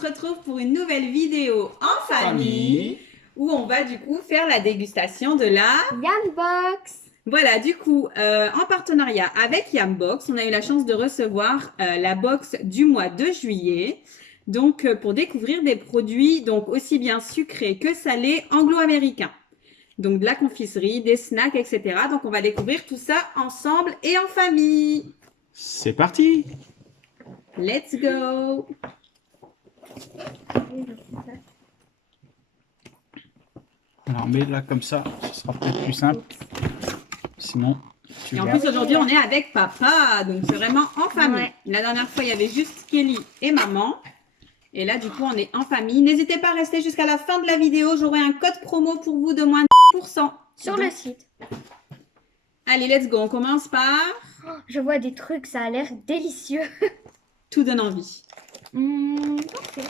se retrouve pour une nouvelle vidéo en famille où on va du coup faire la dégustation de la Yambox. Voilà, du coup, en partenariat avec Yambox, on a eu la chance de recevoir la box du mois de juillet. Donc, pour découvrir des produits donc aussi bien sucrés que salés anglo-américains. Donc, de la confiserie, des snacks, etc. Donc, on va découvrir tout ça ensemble et en famille. C'est parti! Let's go! Alors, mets-la comme ça, ce sera peut-être plus simple. Sinon, tu Et en verras. plus, aujourd'hui, on est avec papa. Donc, c'est vraiment en famille. Ouais. La dernière fois, il y avait juste Kelly et maman. Et là, du coup, on est en famille. N'hésitez pas à rester jusqu'à la fin de la vidéo. J'aurai un code promo pour vous de moins de 10%. Sur le site. Allez, let's go. On commence par... Oh, je vois des trucs, ça a l'air délicieux. Tout donne envie. Parfait.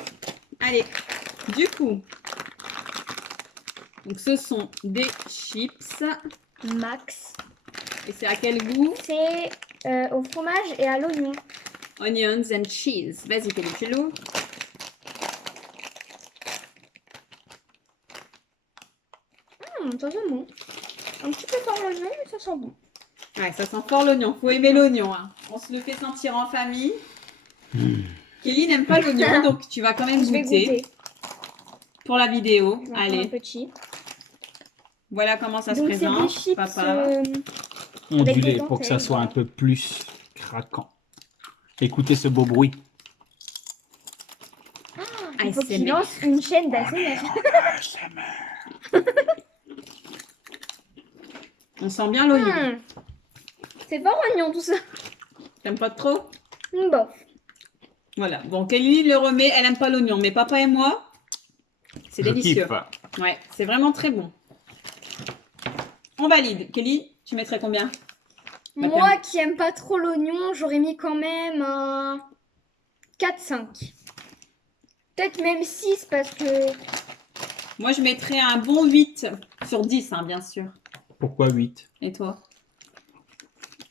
Allez, du coup... Donc, ce sont des chips. Max. Et c'est à quel goût? C'est au fromage et à l'oignon. Onions and cheese. Vas-y, Kelly, tu l'ouvres. Ça sent bon. Un petit peu fort l'oignon, mais ça sent bon. Ouais, ça sent fort l'oignon. Faut aimer l'oignon. Hein. On se le fait sentir en famille. Kelly n'aime pas l'oignon, donc tu vas quand même Je vais goûter. Pour la vidéo. Je vais en prendre Allez, un petit. voilà comment ça se Donc c'est présente. des chips Papa. Ondulé des pour que ça dentelles, soit un peu plus craquant. Écoutez ce beau bruit. il faut qu'il ASMR. lance une chaîne d'ASMR. On sent bien l'oignon. C'est fort oignon tout ça. T'aimes pas trop? Bof. Voilà. Bon, Kelly le remet. Elle aime pas l'oignon, mais papa et moi, c'est Je délicieux. kiffe. Ouais, c'est vraiment très bon. On valide. Kelly, tu mettrais combien? Moi qui aime pas trop l'oignon, j'aurais mis quand même un 4-5. Peut-être même 6 parce que... Moi, je mettrais un bon 8 sur 10, hein, bien sûr. Pourquoi 8? Et toi?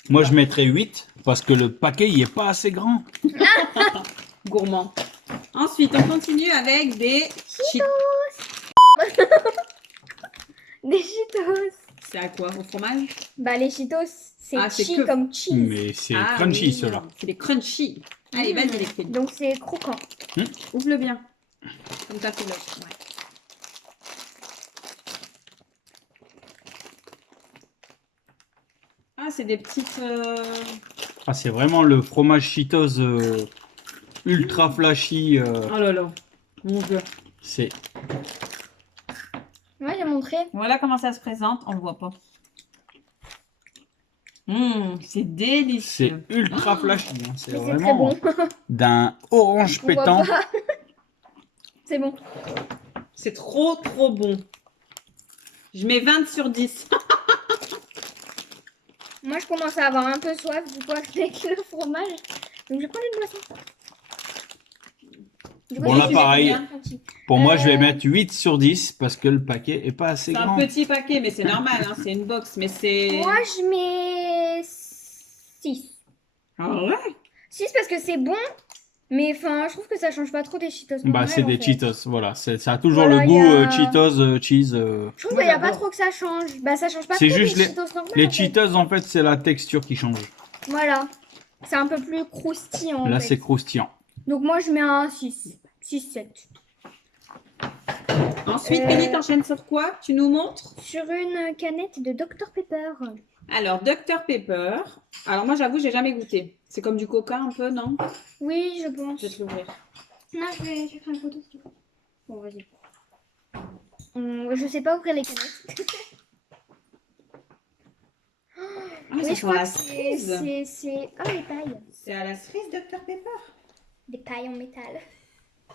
Moi, je mettrais 8 parce que le paquet, il est pas assez grand. Gourmand. Ensuite, on continue avec des chips. Des Cheetos. C'est à quoi? Au fromage? Bah les Cheetos, c'est Ah, c'est chi que- comme cheese. Mais c'est Ah crunchy, oui, ceux-là. C'est des crunchy. Allez, vas-y, les Kelly. Donc c'est croquant. Ouvre-le bien. Comme t'as fait l'autre. Ouais. Ah, c'est des petites... Ah, c'est vraiment le fromage Cheetos ultra flashy. Oh là là, mon Dieu. C'est Ouais, j'ai montré. Voilà comment ça se présente. On le voit pas. C'est c'est délicieux. ultra flashy. Hein. C'est Mais c'est très vraiment bon. d'un orange On voit pétant. pas. C'est bon. C'est trop, trop bon. Je mets 20 sur 10. Moi, je commence à avoir un peu soif du coup avec le fromage. Donc je vais prendre une boisson. Du coup, Bon, je là, vais pareil. mettre un petit. Pour moi, je vais Euh, mettre 8 sur 10 parce que le paquet est pas assez C'est un grand. petit paquet, mais c'est normal. Hein, c'est une box, mais c'est... Moi, je mets 6. Ah ouais? 6 parce que c'est bon. Mais enfin, je trouve que ça change pas trop des Cheetos. Bah, normales, c'est en des fait. Cheetos, voilà. Ça a toujours Voilà, le goût y a- Cheetos, cheese. Je trouve Moi, qu'il n'y a pas j'adore. trop que ça change. Bah, ça change pas C'est trop juste des les- Cheetos normales. Les en fait. Cheetos, en fait, c'est la texture qui change. Voilà. C'est un peu plus croustillant. Là, en fait. c'est croustillant. Donc, moi, je mets un 6. 6-7. Ensuite, Kelly, t'enchaînes sur quoi? Tu nous montres? Sur une canette de Dr Pepper. Alors, Dr Pepper. Alors, moi, j'avoue, j'ai jamais goûté. C'est comme du coca un peu, non? Oui, je pense. Je vais te l'ouvrir. Non, je vais faire une photo si tu veux. Bon, vas-y. Je sais pas ouvrir les canettes. Ah, Oui, ça je sent crois la que cerise. c'est... Ah, les pailles. C'est à la cerise, Dr Pepper. Des pailles en métal.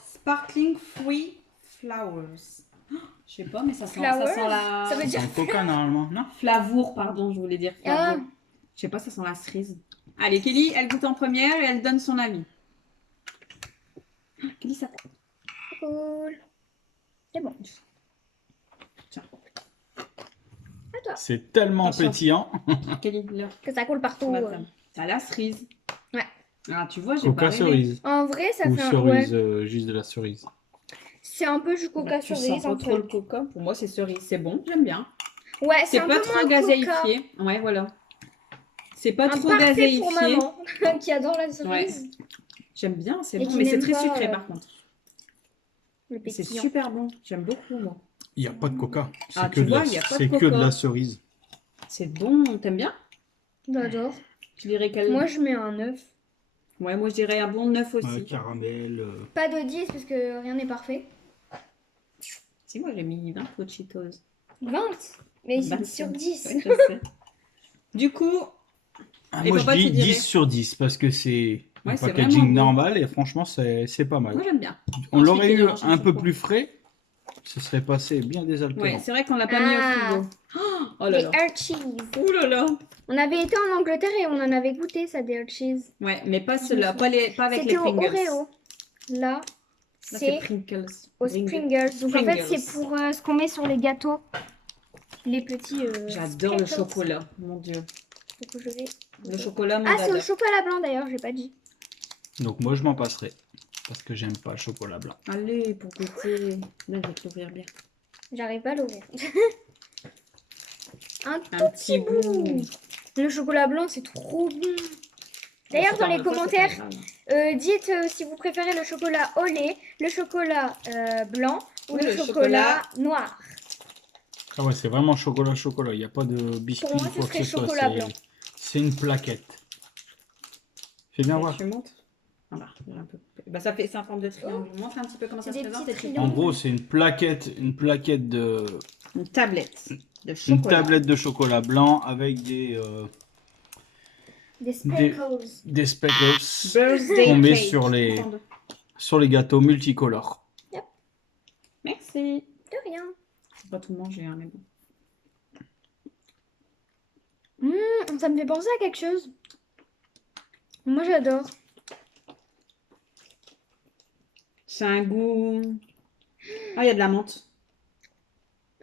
Sparkling Free Flowers. Oh, je sais pas, mais ça sent Flowers, la... ça veut C'est dire... un coca, normalement, non? Flavour, pardon, je voulais dire flavour. Ah. Je sais pas, ça sent la cerise. Allez, Kelly, elle goûte en première et elle donne son avis. Ah, Kelly, ça... Cool. C'est bon. Tiens. À toi. C'est tellement Attention. pétillant. Kelly, là. Que ça coule partout. Ça a la cerise. Ouais. Ah, tu vois, j'ai pas Coca rêvé. cerise. En vrai, ça Ou fait un... Ouais. cerise, juste de la cerise. C'est un peu du coca Tu sens cerise pas en trop le fait. coca. Pour moi, c'est cerise. C'est bon, j'aime bien. Ouais, c'est C'est un pas peu trop moins coca. gazéifié. Ouais, voilà. C'est pas Un trop parfait pour gazéifié. maman qui adore la Ouais. cerise. J'aime bien, c'est Et bon. qui Mais c'est n'aime très pas, sucré par contre. Le C'est pétillant. super bon. J'aime beaucoup, moi. Il n'y a pas de coca. C'est Ah, que, tu de vois, la... il y a pas de c'est que de coca. la cerise. C'est bon. T'aimes bien? J'adore. Tu dirais quel... Moi, je mets un 9. Ouais, moi, je dirais un bon 9 aussi. Ouais, caramel. Pas de 10 parce que rien n'est parfait. Si, moi, j'ai mis 20 de Cheetos. 20. Mais c'est 20 sur 10. Ouais, je sais. Du coup, Ah, Et moi, papa, je tu dis dirais 10 sur 10 parce que c'est un ouais, c'est packaging vraiment bon. normal et franchement, c'est pas mal. Moi, j'aime bien. On Ensuite, l'aurait il y eu a un un peu chocolat. plus frais, ce serait passé bien Ouais, désaltérant. c'est vrai qu'on l'a pas mis au Ah. frigo. Oh là Des là. Hershey's. Ouh là là. On avait été en Angleterre et on en avait goûté ça, des Hershey's. Ouais, mais pas Je me ceux-là, pas avec les C'était au Pringles. Oreo. Là, Là, c'est c'est Pringles. aux Pringles. Springles. Donc en fait, Pringles. c'est pour ce qu'on met sur les gâteaux. Les petits. J'adore le Sprinkles. chocolat, mon Dieu. Donc, je vais- Le chocolat, mon Ah, c'est au dada. chocolat blanc d'ailleurs, j'ai pas dit. Donc moi, je m'en passerai parce que j'aime pas le chocolat blanc. Allez, pour goûter. Là, je vais te l'ouvrir bien. J'arrive pas à l'ouvrir. Un tout Un petit petit bout. Le chocolat blanc, c'est trop bon. D'ailleurs, C'est dans pas les mal, quoi, c'est commentaires, pas grave. dites si vous préférez le chocolat au lait, le chocolat blanc ou Ou le le chocolat noir. Ah ouais, c'est vraiment chocolat, chocolat. Il n'y a pas de biscuit Pour moi, ou ce quoi que serait ce soit. chocolat blanc. C'est une plaquette. Fais bien voir. Tu montres. Voilà, un peu. Bah, ça fait, c'est en forme de triangle. Montre un petit peu comment ça C'est se des présente. petits et puis- triangles. En gros, c'est une plaquette de Une tablette de une chocolat. tablette de chocolat blanc avec des Des sprinkles. speckles Birthday qu'on met cake. sur les gâteaux multicolores. Merci. De rien. Je vais pas tout manger, hein, mais bon. Ça me fait penser à quelque chose. Moi, j'adore. C'est un goût. Ah, il y a de la menthe.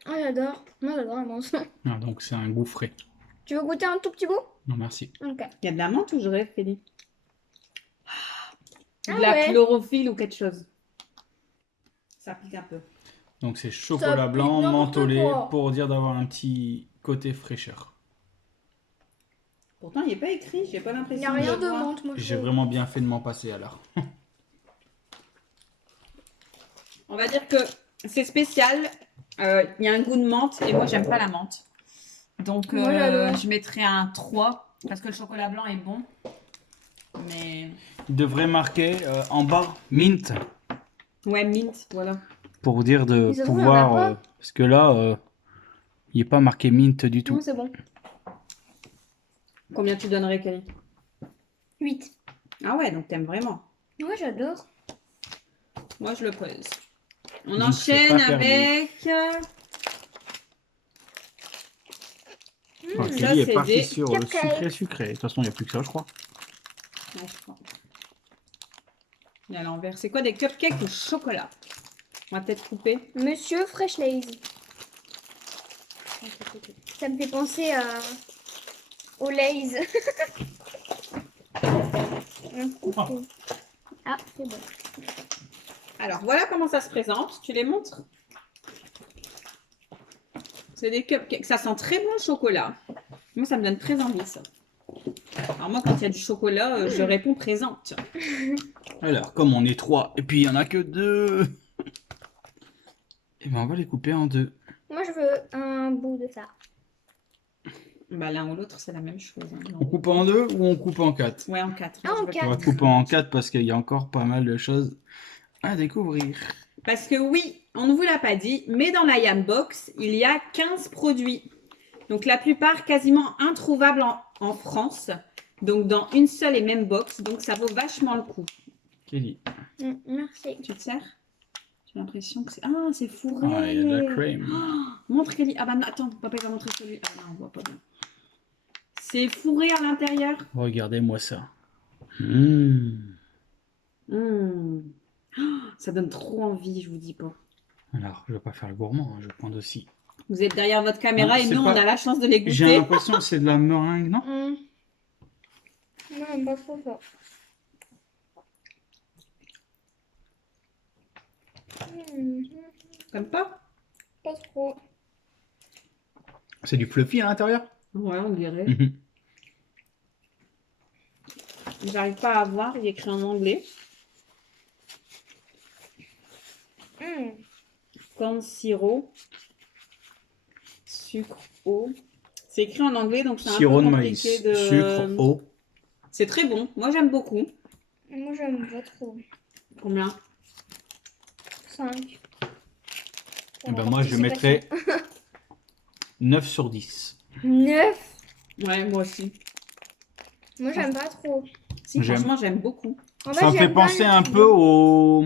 Ah, j'adore. Moi, j'adore la menthe. Ah, donc c'est un goût frais. Tu veux goûter un tout petit bout? Non, merci. Ok. Il y a de la menthe ou je rêve, Félix? Ah De la ouais. chlorophylle ou quelque chose. Ça pique un peu. Donc c'est chocolat pique blanc n'importe mentholé quoi. pour dire d'avoir un petit côté fraîcheur. Pourtant, il n'est pas écrit. J'ai pas Il n'y l'impression a rien le de voir. menthe, moi, je J'ai trouve. vraiment bien fait de m'en passer alors. On va dire que c'est spécial. Il y a un goût de menthe et moi, j'aime pas la menthe. Donc, Moi, j'adore. je mettrais un 3 parce que le chocolat blanc est bon. Mais. Il devrait marquer en bas mint Ouais, mint, voilà. pour dire de Mais ça se trouve, pouvoir. il y en a pas. Parce que là, il n'est pas marqué mint du tout. Non, c'est bon. Combien tu donnerais, Kelly? 8. Ah ouais, donc t'aimes vraiment. Moi, j'adore. Moi, je le pose. On Donc, c'est enchaîne pas perdu. avec. Oh, ça, Kelly est c'est parti des sur le cupcakes. sucré. De toute façon, il n'y a plus que ça, je crois. Ouais, je crois. Et à l'envers. C'est quoi des cupcakes au chocolat? On va peut-être couper. Monsieur Fresh Lays. Ça me fait penser aux Lays. Ah, c'est bon. Alors, voilà comment ça se présente. Tu les montres? C'est des cupcakes. Ça sent très bon le chocolat. Moi, ça me donne très envie, ça. Alors moi, quand il y a du chocolat, je réponds présente. Alors, comme on est 3 et puis il n'y en a que 2, et ben on va les couper en 2. Moi, je veux un bout de ça. Bah, l'un ou l'autre, c'est la même chose. Hein. On coupe en 2 ou on coupe en 4? Ouais, en 4. Ah, en On va quatre. couper en 4 parce qu'il y a encore pas mal de choses à découvrir. Parce que oui, on ne vous l'a pas dit, mais dans la Yam Box, il y a 15 produits. Donc la plupart quasiment introuvables en France. Donc dans une seule et même box. Donc ça vaut vachement le coup. Kelly. Merci. Tu te sers? J'ai l'impression que c'est... Ah, c'est fourré. Ah, il y a de la crème. Oh, montre Kelly. Ah bah non, attends, papa il va montrer celui. Ah non, on voit pas bien. C'est fourré à l'intérieur. Regardez-moi ça. Mmh. Mmh. Oh, ça donne trop envie, je vous dis pas. Alors, je vais pas faire le gourmand, hein, je vais prendre aussi. Vous êtes derrière votre caméra Ah, et c'est nous, pas- on a la chance de les J'ai goûter. l'impression que c'est de la meringue, non? Moi, j'aime pas trop ça. Hmm, Comme pas? pas trop. C'est du fluffy à l'intérieur? Ouais, on dirait. Mhm. J'arrive pas à voir, il est écrit en anglais. Hmm. Corn sirop, sucre, eau. C'est écrit en anglais, donc c'est un peu Sirop de compliqué maïs, de... sucre, eau. C'est très bon. Moi, j'aime beaucoup. Moi, j'aime pas trop. Combien? 5. Eh ben moi, je mettrais 9 sur 10. 9. Ouais, moi aussi. Moi, j'aime pas trop. Si, J'aime. franchement, j'aime beaucoup. En Ça me fait j'aime pas penser le un truc. peu au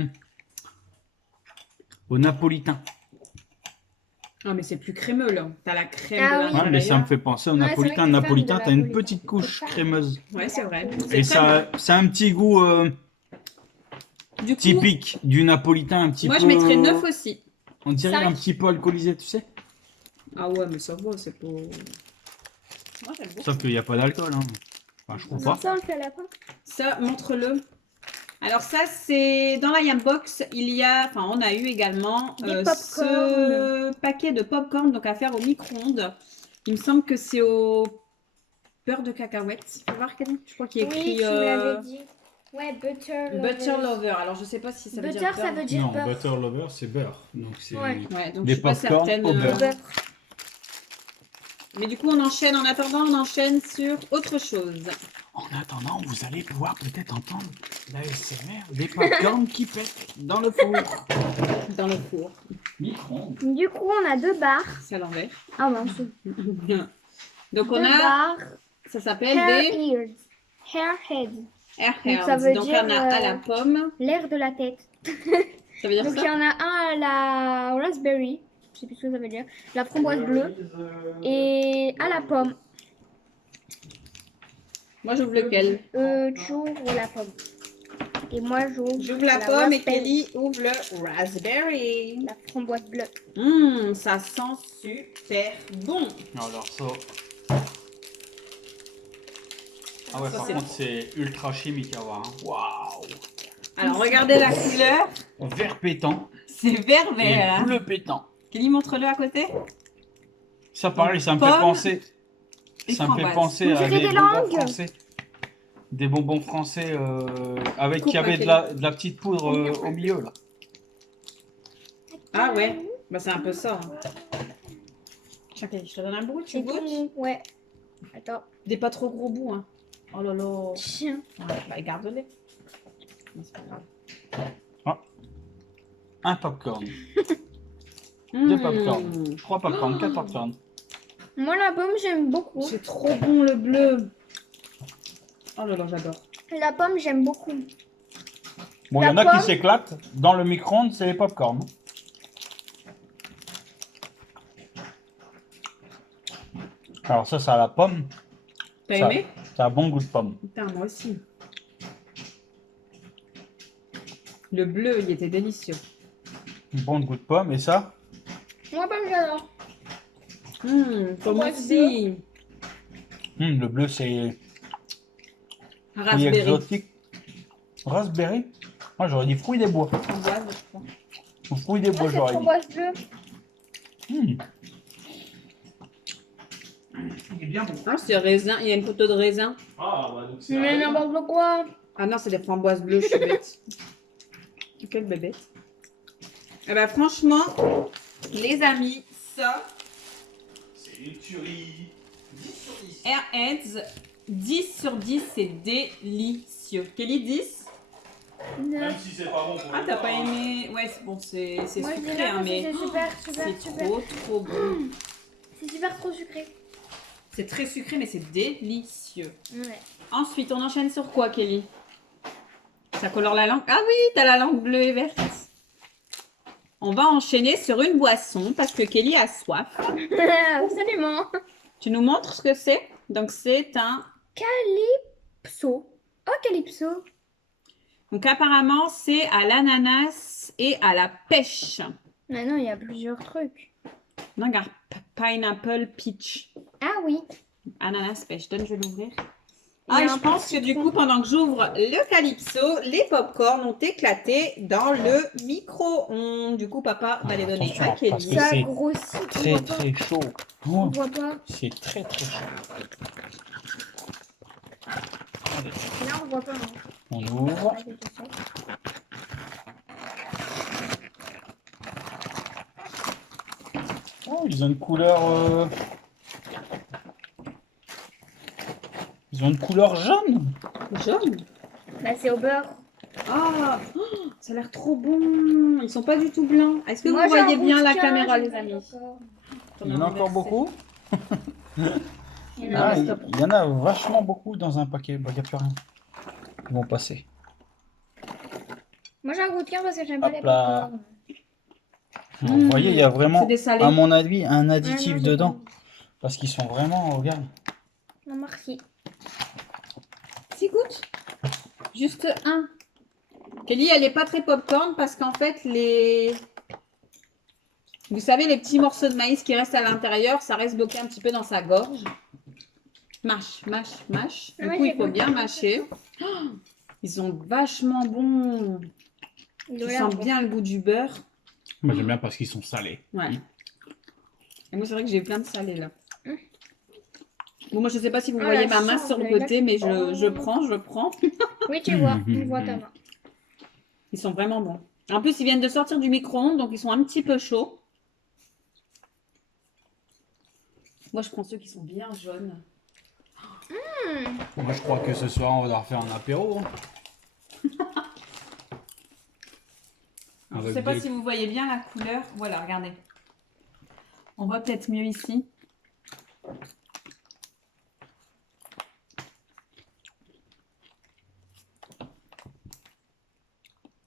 napolitain. Ah, mais c'est plus crémeux, là. T'as la crème Ah de oui. Ouais, mais ça me l'intérieur. fait penser au Ouais, c'est napolitain. vrai que t'es fan Napolitain, de t'as une napolitain. petite couche T'es fan. crémeuse. Ouais, c'est vrai. Et C'est très ça a un petit goût bon. Du coup, typique du napolitain, un petit moi, peu. je mettrais 9 aussi. On dirait un 5. petit peu alcoolisé, tu sais. Ah ouais, mais ça va, c'est pas... Moi, j'aime beaucoup. Sauf qu'il n'y a pas d'alcool. Hein. Enfin, je trouve pas. Ça, on le fait à la fin. Ça, montre-le. Alors ça, c'est dans la Yam Box, il y a, enfin on a eu également Des ce paquet de popcorn donc à faire au micro-ondes. Il me semble que c'est au beurre de cacahuète. Tu peux voir, Camille? Je crois qu'il y a Oui, écrit tu me l'avais dit. Ouais, butter Butter lovers. Lover. Alors je sais pas si ça veut Butter, dire ça beurre. veut dire Non, beurre. butter lover, c'est beurre. Donc c'est Ouais. Ouais, donc des je suis pas popcorn certaine. au beurre. Beurre. Mais du coup, on enchaîne. En attendant, on enchaîne sur autre chose. En attendant, vous allez pouvoir peut-être entendre l'ASMR des popcorn qui pètent dans le four. Dans le four. Micro-ondes. Du coup, on a 2 barres. C'est à l'envers. Ah mince. Donc on 2 a, barres. ça s'appelle Hair des ears. Hair head. Airheads. ça veut Donc dire, on a à la pomme. L'air de la tête. Ça veut dire Donc il y ça? en a un à la raspberry. Je sais plus ce que ça veut dire. La framboise bleue. Et à la pomme. Moi, j'ouvre lequel? Tu ouvres la pomme. Et moi j'ouvre J'ouvre la pomme et raspberry. Kelly ouvre le raspberry. La framboise bleue. Ça sent super bon. Alors ça. Ah ouais, Ça, par c'est contre, c'est ultra chimique à voir. Hein. Waouh! Alors, regardez la couleur. Vert pétant C'est vert et vert. Hein. bleu pétant. Kelly, montre-le à côté. Ça, pareil, ça me fait Pomme penser. et Ça me fait framboise. penser On à dirait des des bonbons langues. français. Des bonbons français avec Coupe qui avait avec de la petite poudre au milieu là. Ah ouais. Bah, c'est un peu ça. Hein. Tiens, Kelly, je te donne un bout. Tu C'est goûtes? tout. Ouais. Attends. Des pas trop gros bouts. Hein. Oh là là. Tiens. Ouais, bah, garde-les. Mais c'est pas grave. Un popcorn. Deux popcorn. Mmh. 3 popcorn, 4 popcorn. Moi la pomme j'aime beaucoup. C'est trop bon le bleu. Oh là là, j'adore. La pomme j'aime beaucoup. Bon, il La y en a pomme. qui s'éclatent. Dans le micro-ondes, c'est les popcorn. Alors ça a la pomme. T'as Ça. aimé? Ça a bon goût de pomme. Putain, moi aussi. Le bleu, il était délicieux. Bon goût de pomme. Et ça? Moi pomme j'adore. Pour moi aussi. Le bleu, c'est fruit Raspberry. exotique. Raspberry? Moi, j'aurais dit fruit des bois. Framboise, je crois. Ou fruit des Moi bois, c'est j'aurais dit. framboise bleue. Il est bien bon. Ah, c'est raisin. Il y a une photo de raisin. Ah, bah donc c'est Mais n'importe quoi. Ah non, c'est des framboises bleues, je suis bête. Quelle bébête. Eh ben, franchement, les amis, ça, C'est une tuerie. 10 sur 10. Airheads, 10 sur 10, c'est délicieux. Kelly, 10? Même si c'est pas bon pour Ah, les t'as dents, pas hein. aimé? Ouais, c'est bon, c'est Moi je sucré, dirais hein, que mais c'est super. c'est trop bon. C'est super trop sucré. C'est très sucré, mais c'est délicieux. Ouais. Ensuite, on enchaîne sur quoi, Kelly? Ça colore la langue? Ah oui, t'as la langue bleue et verte. On va enchaîner sur une boisson parce que Kelly a soif. Absolument. Tu nous montres ce que c'est? Donc, c'est un... Calypso. Oh calypso. Donc, apparemment, c'est à l'ananas et à la pêche. Mais non, il y a plusieurs trucs. Non, regarde, pineapple peach. Ah oui. Ananas pêche. Donne, je vais l'ouvrir. Ah, Il y et a je un pense peu que de du citron. coup, pendant que j'ouvre le calypso, les pop-corn ont éclaté dans le micro-ondes. Du coup, papa va les donner Attention, à parce Kelly. que Ça c'est grossit, on très voit pas. très chaud. On Oh, voit pas. c'est très très chaud. Allez, Là, on voit pas. Hein. on ouvre. Ouais, c'est tout ça. Oh, ils ont une couleur. Ils ont une couleur jaune. Jaune. Là, c'est au beurre. Ah, oh, ça a l'air trop bon. Ils sont pas du tout blancs. Est-ce que Moi, vous j'ai un voyez goût bien de la quin, caméra, j'aime les pas amis? encore. Il y en a encore beaucoup. Il y en a Ah, un. il y en a vachement beaucoup dans un paquet. Bah, il n'y a plus rien. Ils vont passer. Moi, j'ai un goût de quin parce que j'aime pas Hop les là. popcorn. Alors, vous voyez, il y a vraiment, C'est des salés. à mon avis, un Ouais, additif non, j'ai dedans. pas envie. Parce qu'ils sont vraiment, regarde. Non, merci. Si, goûte. Juste un. Kelly, elle est pas très popcorn parce qu'en fait, vous savez, les petits morceaux de maïs qui restent à l'intérieur, ça reste bloqué un petit peu dans sa gorge. Mâche, mâche, mâche. Du Ouais, coup, j'ai il faut goûté. bien mâcher. Oh, ils sont vachement bons. Il Tu doit sens l'air bien le goût du beurre. Moi, j'aime bien parce qu'ils sont salés. Ouais. Et moi, c'est vrai que j'ai plein de salés là. Bon, moi, je sais pas si vous Ah, voyez la ma main sauce, sur le elle est côté, mais là. je prends. bon. Oui, tu vois. On voit ta main. Ils sont vraiment bons. En plus, ils viennent de sortir du micro-ondes, donc ils sont un petit peu chauds. Moi, je prends ceux qui sont bien jaunes. Moi, je crois que ce soir, on va leur faire un apéro. Je ne Avec sais pas des- si vous voyez bien la couleur. Voilà, regardez. On voit peut-être mieux ici.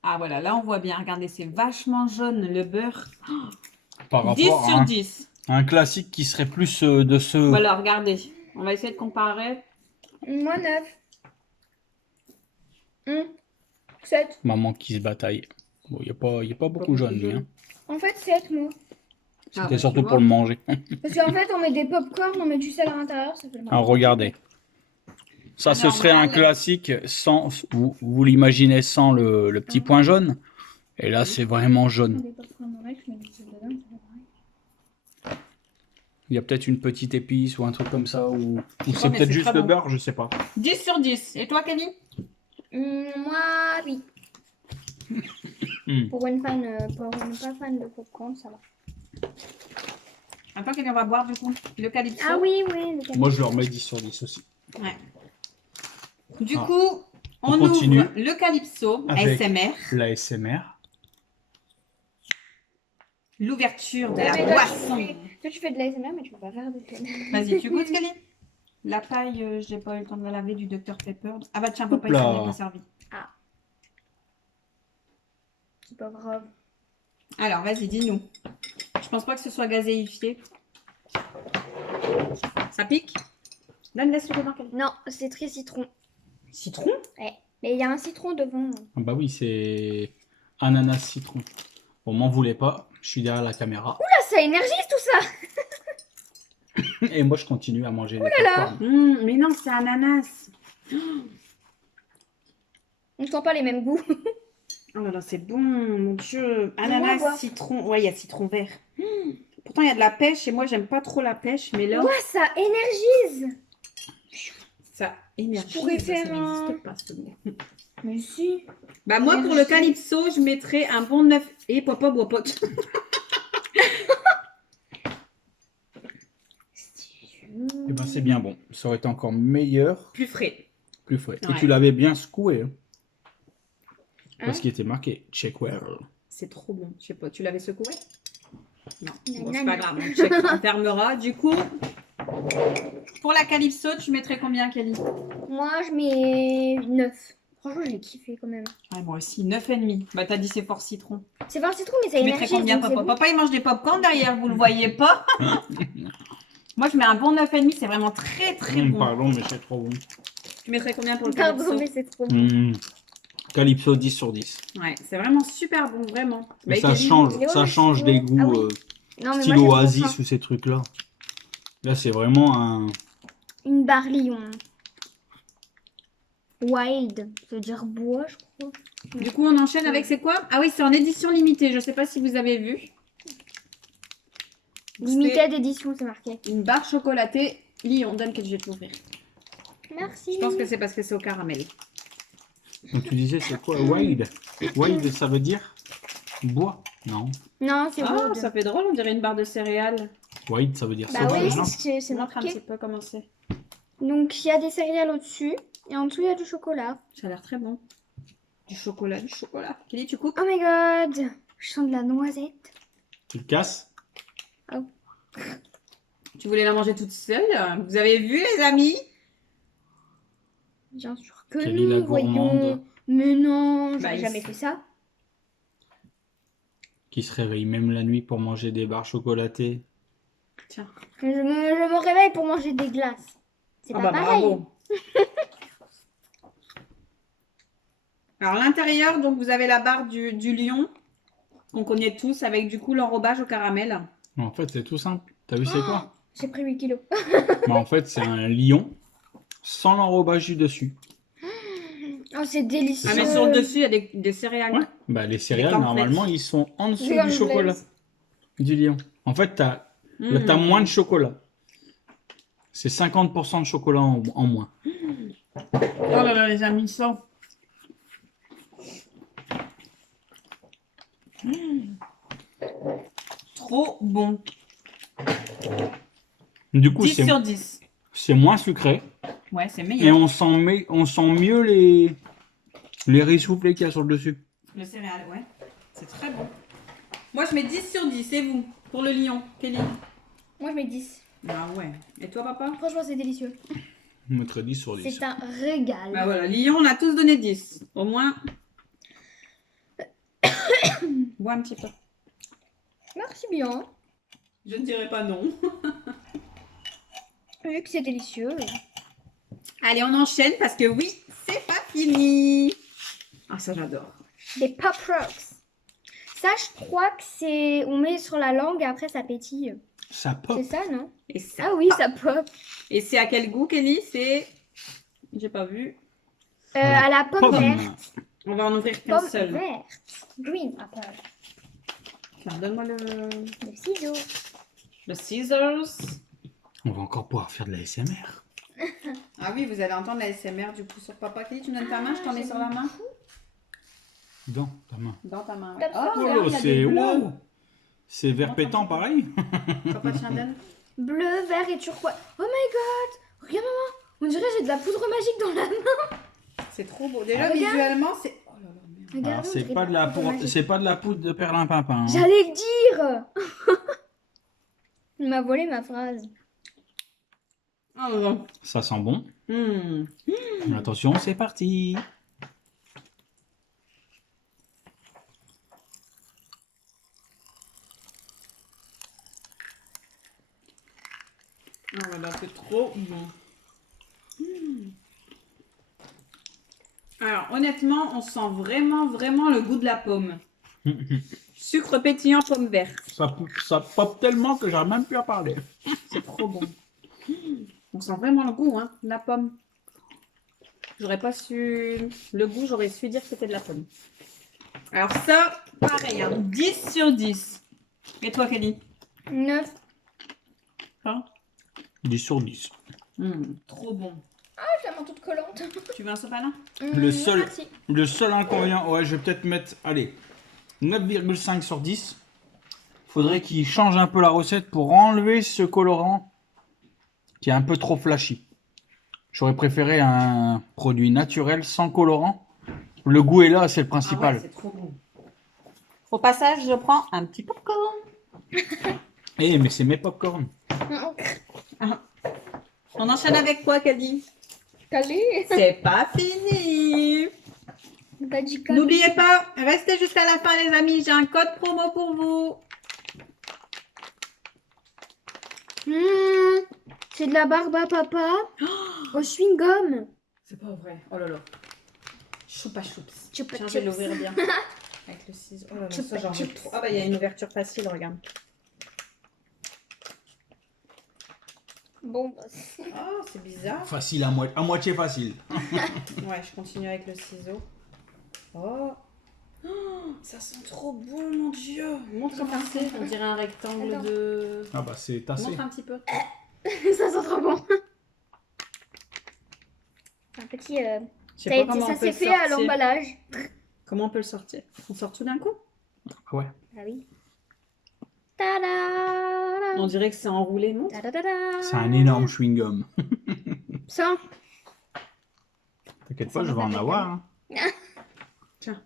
Ah voilà, là on voit bien. Regardez, c'est vachement jaune le beurre. Par 10 rapport sur à 10. un classique qui serait plus de ce... Voilà, regardez. On va essayer de comparer. Moi, 9. 7. Maman qui se bataille. Bon, il n'y a pas beaucoup jaune, lui. Hein. En fait, 7, moi. Ah, C'était bah, surtout tu pour le manger. Parce qu'en fait, on met des popcorn, on met du sel à l'intérieur, ça fait le Alors, regardez. Ça, ce serait un Normal. classique sans... Vous l'imaginez sans le petit point jaune. Et là, c'est vraiment jaune. Des popcorn en règle, je mets du sel dedans, ça fait pareil. Il y a peut-être une petite épice ou un truc comme ça. Ou c'est mais peut-être c'est juste très le bon. beurre, je sais pas. 10 sur 10. Et toi, Kelly? Moi, oui. Hmm. Pour une pas fan de popcorn, ça va. Attends, Kelly, on va boire du coup le calypso. Ah oui, oui. Le Moi, je leur mets 10 sur 10 aussi. Ouais. Du Ah. coup, On on continue. ouvre le calypso Avec- ASMR. La SMR. L'ouverture de Ouais, la mais toi, boisson. Toi, tu fais de l'ASMR, mais tu peux pas faire de l'ASMR. Vas-y, tu goûtes, Kelly? La paille, j'ai pas eu le temps de la laver du Dr Pepper. Ah bah tiens, papa, il Hop là. s'en est pas servi. C'est pas grave. Alors, vas-y, dis-nous. Je pense pas que ce soit gazéifié. Ça pique? Donne, laisse-le dedans, Kelly. Non, c'est très citron. Citron? Ouais. Mais il y a un citron devant. Ah bah oui, c'est ananas citron. Bon, m'en voulez pas, je suis derrière la caméra. Ah, ça énergise tout ça. Et moi, je continue à manger des là. popcorn. Mais non, c'est ananas. On sent pas les mêmes goûts. Oh là là, c'est bon, mon Dieu. Moi, Ananas, voir. citron. Ouais, il y a citron vert. Pourtant, il y a de la pêche et moi, j'aime pas trop la pêche. Mais là, Ouais, ça énergise. ça énergie. Je pourrais ça faire n'existe pas, ce mot. Mais si. Bah, moi, pour le calypso, je mettrais un bon 9. Et papa, bois pote. Et ben, c'est bien bon. Ça aurait été encore meilleur, Plus frais. plus frais. Ouais. Et tu l'avais bien secoué. Hein, parce Hein qu'il était marqué check well. C'est trop bon. Je sais pas, tu l'avais secoué? Non, bon, Nanana. c'est pas grave. On fermera. Du coup, pour la calypso, tu mettrais combien, Kelly? Moi, je mets 9. Franchement, j'ai kiffé quand même. Ouais, moi aussi, 9,5. Bah, t'as dit c'est fort citron. C'est pas un citron, mais ça Tu mettrais énergise. combien, donc c'est papa? bon. Papa, il mange des pop-corn derrière, vous le voyez pas? Moi, je mets un bon 9,5. C'est vraiment très, très bon. Pardon, mais c'est trop bon. Tu mettrais combien pour le Pardon, calypso? mais c'est trop bon. Calypso 10 sur 10. Ouais, c'est vraiment super bon, vraiment. Mais Bah, ça Kelly, change, il est où, ça le change stylo des goûts Ah oui. Non, mais style moi, j'aime Oasis trop ça. ou ces trucs-là. Là, c'est vraiment un... Une barlion. Wild, ça veut dire bois, je crois. Du coup, on enchaîne avec c'est quoi? Ah oui, c'est en édition limitée. Je ne sais pas si vous avez vu. Limited édition, c'est marqué. C'est une barre chocolatée Lion. Donne que je vais t'ouvrir. Merci. Je pense que c'est parce que c'est au caramel. Donc tu disais c'est quoi wild? Wild ça veut dire bois? Non. Non, c'est Ah, wood. ça fait drôle, on dirait une barre de céréales. Wild ça veut dire Bah oui, sauvage, non? c'est Montre un marqué. petit peu comment c'est. Donc il y a des céréales au-dessus et en dessous il y a du chocolat. Ça a l'air très bon. Du chocolat, du chocolat. Kelly, tu coupes? Oh my god, je sens de la noisette. Tu le casses? Tu voulais la manger toute seule? Vous avez vu, les amis? Bien sûr que Kelly, la non, voyons. gourmande. Mais non, Bah, j'aurais il- jamais fait ça. Qui se réveille même la nuit pour manger des barres chocolatées. Tiens. Je me réveille pour manger des glaces. C'est Ah pas bah pareil. bravo. Alors, l'intérieur, donc vous avez la barre du lion. On connaît tous avec du coup l'enrobage au caramel. Mais en fait c'est tout simple. T'as vu c'est quoi? J'ai pris 8 kilos. Mais en fait c'est un lion sans l'enrobage du dessus. Oh, c'est délicieux. Ah, mais sur le dessus, il y a des céréales. Ouais. Bah les céréales cornflakes. normalement ils sont en dessous Des du cornflakes. chocolat. Du lion. En fait là Mmh. t'as moins de chocolat. C'est 50% de chocolat en moins. Oh là là, les amis, ça. Trop bon. Du coup 10 c'est sur 10. c'est moins sucré. Ouais, c'est Et meilleur. on sent mieux les riz soufflés qu'il y a sur le dessus. Le céréal, ouais. C'est très bon. Moi, je mets 10 sur 10. Et vous? Pour le lion, Kelly? Moi je mets 10. Ah ouais. Et toi, papa? Franchement c'est délicieux. Je mettrais 10 sur 10. C'est un régal. Bah voilà, lion, on a tous donné 10. Au moins. Bois un petit peu. Merci bien. Je ne dirais pas non. Vu que c'est délicieux. Allez, on enchaîne parce que oui, c'est pas fini. Ah, ça, j'adore. Des Pop Rocks. Ça je crois que c'est... On met sur la langue et après ça pétille. Ça pop. C'est ça non? Et ça. Ah oui ça pop. Et c'est à quel goût, Kelly? C'est. J'ai pas vu. À la pomme Pomme. verte. On va en ouvrir qu'un Pomme seul. verte. Green apple. Tiens, donne-moi Des ciseaux. le scissors. On va encore pouvoir faire de la SMR. Ah oui, vous allez entendre la SMR du coup sur papa. Kelly, tu me donnes ta main, je t'en mets sur la main. Dans ta main. Dans ta main. Tape sur Oh, le là, il y a c'est des bleus. wow. C'est vert pétant pareil. Papa, tiens, donne. Bleu, vert et turquoise. Oh my god. Regarde maman. On dirait que j'ai de la poudre magique dans la main. C'est trop beau. Déjà, Regarde. visuellement, c'est. Oh là là, merde. Regarde, Alors, on c'est dirait pas de la poudre poudre, magique. c'est pas de la poudre de perlimpinpin. Hein. J'allais le dire. Il m'a volé ma phrase. Oh là là. Ça sent bon. Hmm. Attention, c'est parti. Oh là là, c'est trop bon. Hmm. Alors, honnêtement, on sent vraiment le goût de la pomme. Sucre pétillant, pomme verte. Ça pop tellement que j'arrive même plus à parler. C'est trop bon. On sent vraiment le goût, hein, de la pomme. J'aurais pas su le goût, j'aurais su dire que c'était de la pomme. Alors ça, pareil, hein, 10 sur 10. Et toi, Kelly? 9. Hein? 10 sur 10. Trop bon. Je la main toute collante. Tu veux un sopalin? Le seul- Merci. Le seul inconvénient, ouais, je vais peut-être mettre, allez, 9,5 sur 10. Faudrait qu'il change un peu la recette pour enlever ce colorant qui est un peu trop flashy. J'aurais préféré un produit naturel sans colorant. Le goût est là, c'est le Ah principal. ouais, c'est trop bon. Au passage, je prends un petit popcorn. Eh, mais c'est mes popcorn. On enchaîne avec quoi, Kelly? Calé. C'est pas fini. T'as dit calé. N'oubliez pas, restez jusqu'à la fin, les amis. J'ai un code promo pour vous. C'est de la barbe à papa au chewing-gum. C'est pas vrai. Oh là là. Choupa choups. Choupa Tiens, je vais choups. l'ouvrir bien. Avec le ciseau. Oh là là, Choupa ça j'en veux choups. trop. Ah bah il y a une ouverture facile, regarde. Bon, bah, Oh, c'est bizarre. Facile à moitié facile. Ouais, je continue avec le ciseau. Oh. Oh, ça sent trop bon, mon Dieu. Montre comment c'est. On dirait un rectangle Attends. de... Ah bah c'est tassé. Montre un petit peu. ça sent trop bon. Un petit. Je sais pas comment Ça on peut s'est le fait à sortir. l'emballage. Comment on peut le sortir? On sort tout d'un coup? Ouais. Ah oui. Tada. On dirait que c'est enroulé, non? Tadadada. C'est un énorme chewing-gum. Ça. T'inquiète Ça pas, je vais va en pas avoir. Hein. Tiens.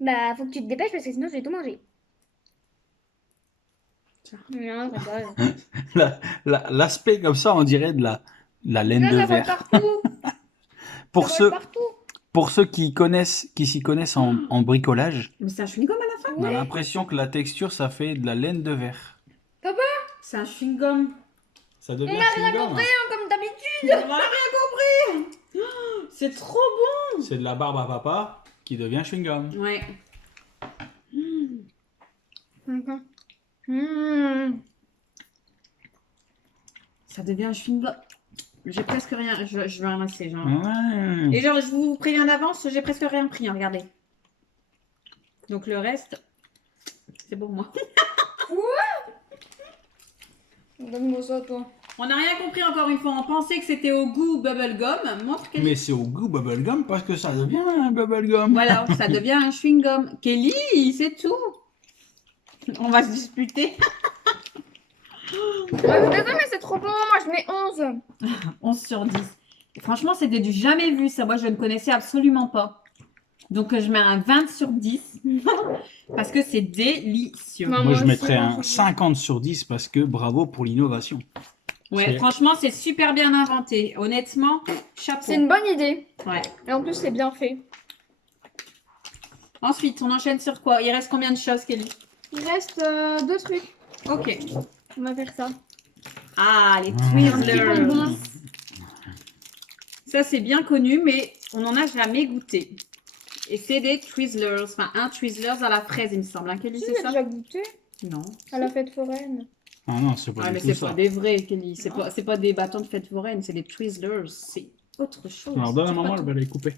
Bah, faut que tu te dépêches parce que sinon je vais tout manger. Tiens. Non, ça va. L'aspect comme ça, on dirait de la laine Ça, de ça vole verre. partout. Pour Ça vole ceux, partout. pour ceux qui s'y connaissent en bricolage, Mais c'est un chewing-gum à la fin? on a l'impression que la texture, ça fait de la laine de verre. C'est un chewing-gum. Ça devient On n'a rien chewing-gum. compris, hein, comme d'habitude. On n'a rien compris! Oh, c'est trop bon! C'est de la barbe à papa qui devient chewing-gum. Ouais. Ça devient un chewing-gum. J'ai presque rien. Je vais ramasser, genre. Ouais. Et genre, je vous préviens d'avance, j'ai presque rien pris, hein, regardez. Donc le reste, c'est pour moi. Donne-moi ça, toi. On n'a rien compris encore une fois. On pensait que c'était au goût bubblegum. Montre Kelly. Mais c'est au goût bubblegum parce que ça devient un bubblegum. Voilà, ça devient un chewing-gum. Kelly, c'est tout. On va se disputer. Ouais, désolé, mais c'est trop bon. Moi, je mets 11. 11 sur 10. Et franchement, c'était du jamais vu, ça. Moi, je ne connaissais absolument pas. Donc, je mets un 20 sur 10. Parce que c'est délicieux. Non. Moi, Moi je aussi, mettrais moi, un je- 50 sur 10 parce que bravo pour l'innovation. Ouais, C'est- franchement, c'est super bien inventé. Honnêtement, chapeau. C'est une bonne idée. Ouais. Et en plus, c'est bien fait. Ensuite, on enchaîne sur quoi? Il reste combien de choses, Kelly? Il reste 2 trucs. Ok. On va faire ça. Ah, les Mmh. Twizzlers. Ça, c'est bien connu, mais on n'en a jamais goûté. Et c'est des Twizzlers. Enfin, un Twizzlers à la fraise, il me semble. Hein, Kelly, Tu c'est l'as ça? déjà goûté Non. à la fête foraine. Ah non, c'est pas Ah, du mais tout c'est ça. pas des vrais, Kelly. C'est pas des bâtons de fête foraine, c'est des Twizzlers. C'est autre chose. Alors donne à C'est maman, pas elle tout. va les couper.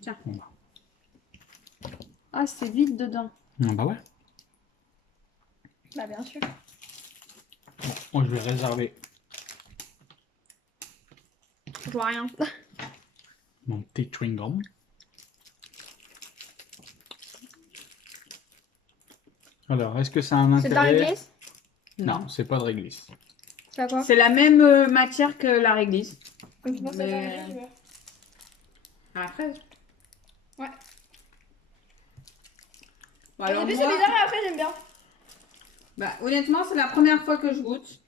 Tiens. Bon, bah. Ah, c'est vide dedans. Ah bah ouais. Bah, bien sûr. Moi, je vais réserver Je vois rien. mon petit chewing-gum. Alors, est-ce que ça a un C'est de la intérêt? réglisse? Non, c'est pas de réglisse. C'est à quoi? C'est la même matière que la réglisse. Comme tu penses, c'est de la Mais- réglisse, tu veux. À la fraise. Ouais. Bon, Au alors début, moi, c'est bizarre, et après, j'aime bien. bah, honnêtement, c'est la première fois que je goûte.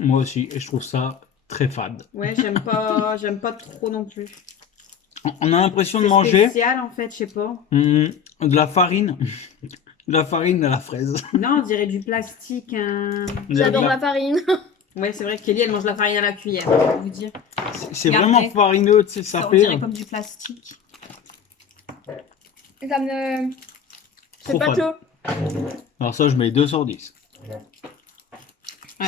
Moi aussi, et je trouve ça très fade. Ouais, j'aime pas trop non plus. On a l'impression de C'est manger spécial en fait, je sais pas. de la farine. De la farine à la fraise. Non, on dirait du plastique. J'adore la farine. Ouais, c'est vrai que Kelly, elle mange la farine à la cuillère, je peux vous dire. C'est Regardez. vraiment farineux, tu sais, ça On fait dirait comme du plastique. Ça me. C'est trop pas fade. chaud. Alors ça, je mets 2 sur 10. Ouais,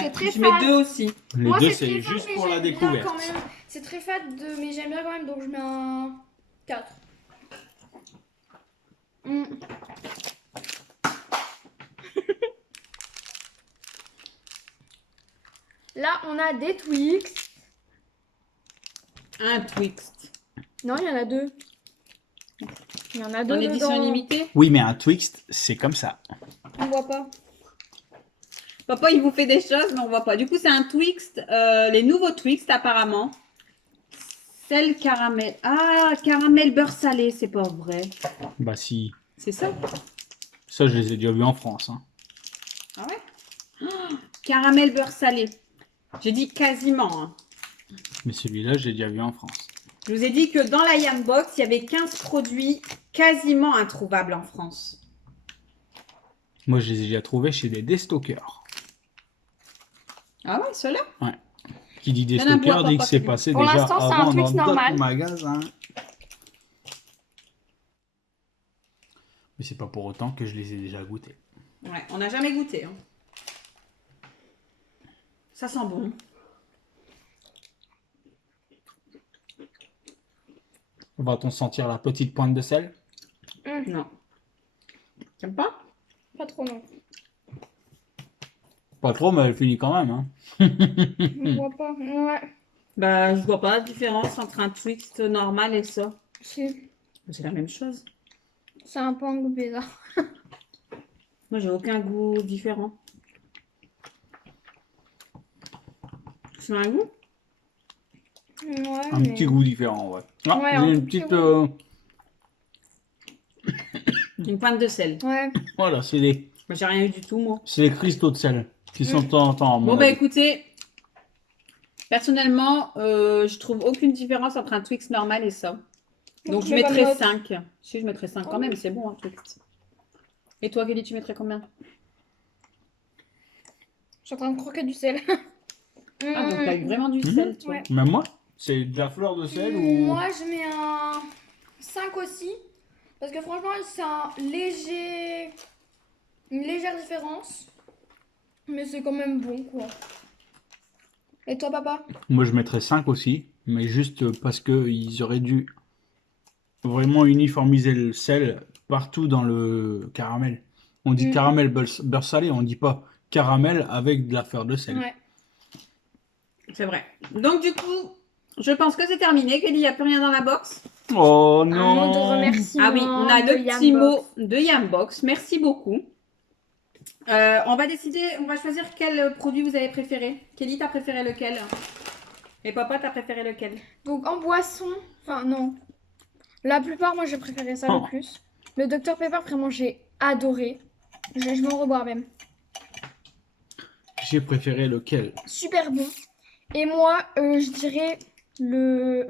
C'est très je mets fade. 2 aussi. Les Moi, deux, c'est très c'est fade, juste mais pour la j'aime bien découverte. quand même. C'est très fade, mais j'aime bien quand même, donc je mets un 4. Là, on a des Twix. Un Twixt. Non, il y en a 2. Il y en a 2 En édition dedans. limitée. Oui, mais un Twixt, c'est comme ça. On voit pas. Papa, il vous fait des choses, mais on voit pas. Du coup, c'est un Twixt. Les nouveaux Twixt, apparemment. Sel caramel. Ah, caramel beurre salé, c'est pas vrai. Bah si. C'est ça? Ça, je les ai déjà vus en France. Hein. Ah ouais? Oh, caramel beurre salé. J'ai dit quasiment. Hein. Mais celui-là, j'ai déjà vu en France. Je vous ai dit que dans la Yam Box, il y avait 15 produits quasiment introuvables en France. Moi, je les ai déjà trouvés chez des déstockeurs. Ah ouais, ceux-là? Qui dit en a un bois, déstockeurs dit que papa, c'est qui- passé Pour déjà l'instant, c'est un avant Twix dans d'autres normal. magasins. Mais c'est pas pour autant que je les ai déjà goûtés. Ouais, on n'a jamais goûté. Hein. Ça sent bon. Va-t-on sentir la petite pointe de sel? Non. T'aimes pas? Pas trop, non. Pas trop, mais elle finit quand même. Hein. Je vois pas. Ouais. Bah, je vois pas la différence entre un Twix normal et ça. C'est C'est la même chose. un peu un goût bizarre. Moi, j'ai aucun goût différent. C'est un goût? Ouais, Un mais... petit goût différent, ouais. Ah, Ouais, j'ai un une tout petit petite. Une pointe de sel. Ouais. Voilà, c'est les Moi, j'ai rien eu du tout, moi. cristaux de sel qui sont de temps en temps. À mon Bon, bah avis. écoutez, personnellement, je trouve aucune différence entre un Twix normal et ça. Donc, je mets pas de mettrais note. 5. Si, je mettrais 5 quand même, c'est bon, un Twix. Et toi, Kelly, tu mettrais combien? Je suis en train de croquer du sel. Ah, donc t'as eu vraiment du Mhm. sel, toi. Ouais. Même moi, c'est de la fleur de sel ou. Moi, je mets un 5 aussi. Parce que franchement, c'est une légère différence. Mais c'est quand même bon, quoi. Et toi, papa? Moi, je mettrais 5 aussi, mais juste parce qu'ils auraient dû vraiment uniformiser le sel partout dans le caramel. On dit Mm. caramel beurre salé, on dit pas caramel avec de la fleur de sel. Ouais. C'est vrai. Donc, du coup, je pense que c'est terminé. Kelly, il n'y a plus rien dans la box. Oh Un mot de non! remerciement. Ah oui, on a de le petit Yambox. mot de Yambox. Merci beaucoup. On va décider, on va choisir quel produit vous avez préféré. Kelly, t'as préféré lequel? Et papa, t'as préféré lequel? Donc, en boisson, enfin, non. La plupart, moi, j'ai préféré ça Oh. le plus. Le Dr Pepper, vraiment, j'ai adoré. Je vais en reboire même. J'ai préféré lequel? Super bon. Et moi, je dirais le...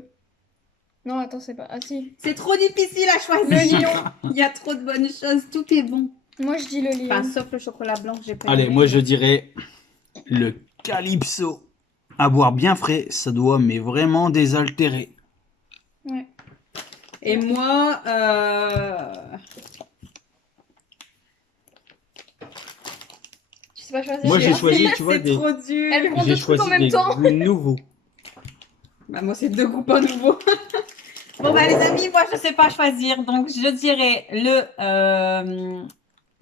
Non, attends, c'est pas... Ah si. C'est trop difficile à choisir. Le lion. Il y a trop de bonnes choses. Tout est bon. Moi, je dis le lion. Enfin, sauf le chocolat blanc que j'ai pas Allez, aimé. moi je dirais le Calypso. À boire bien frais, ça doit mais vraiment désaltérer. Ouais. Et moi, Je sais pas choisir. Moi, j'ai choisi, c'est tu vois, des... trop dur. Elle prend j'ai deux trucs en choisi même des temps. goûts nouveaux. Bah, moi, c'est deux goûts pas nouveaux. Bon, bah, les amis, moi, je sais pas choisir. Donc, je dirais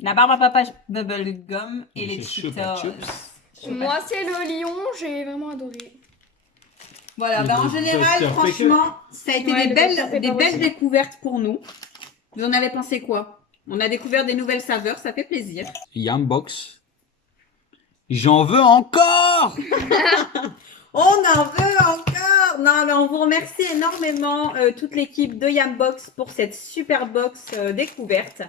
la barbe à papa bubble gum et les C'est Cheetos. Chupa Chups. Moi, c'est le lion. J'ai vraiment adoré. Voilà, bah, en Le général, Dr. franchement, ça a été Ouais, des le belles, Dr. Pepper des belles aussi. découvertes pour nous. Vous en avez pensé quoi? On a découvert des nouvelles saveurs, ça fait plaisir. Yambox. J'en veux encore! On en veut encore! Non, mais on vous remercie énormément, toute l'équipe de Yambox, pour cette super box découverte.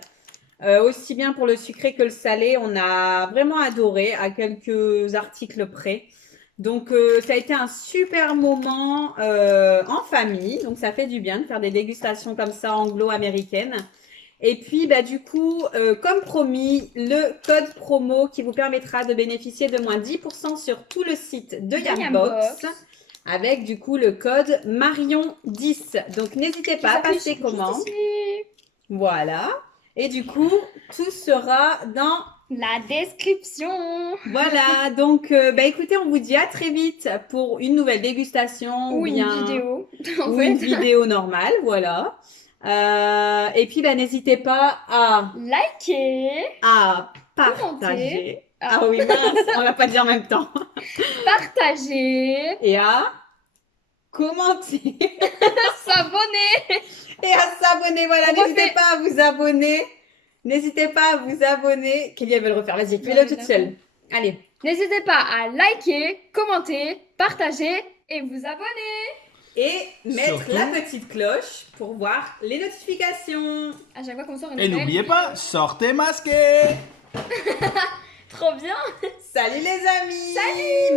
Aussi bien pour le sucré que le salé, on a vraiment adoré à quelques articles près. Donc, ça a été un super moment en famille. Donc, ça fait du bien de faire des dégustations comme ça anglo-américaines. Et puis, bah, du coup, comme promis, le code promo qui vous permettra de bénéficier de moins 10% sur tout le site de Yambox. Avec du coup le code Marion10. Donc, n'hésitez pas à passer commande. Juste ici. Voilà. Et du coup, tout sera dans... La description. Voilà. Donc, bah, écoutez, on vous dit à très vite pour une nouvelle dégustation. Ou une bien... vidéo. En Ou fait. une vidéo normale, voilà. Et puis, bah, n'hésitez pas Liker. à Commenter. partager. Ah oui, mince, on va pas dire en même temps. Partager. Et à commenter. S'abonner. Et à s'abonner, voilà. On N'hésitez refait. pas à vous abonner. N'hésitez pas à vous abonner. Kelly, elle veut le refaire. Vas-y, fais-le toute seule. Allez. N'hésitez pas à liker, commenter, partager et vous abonner. Et mettre Surtout- la petite cloche pour voir les notifications. À chaque fois qu'on sort une Et nouvelle n'oubliez vidéo. pas, sortez masqués! Trop bien. Salut les amis. Salut.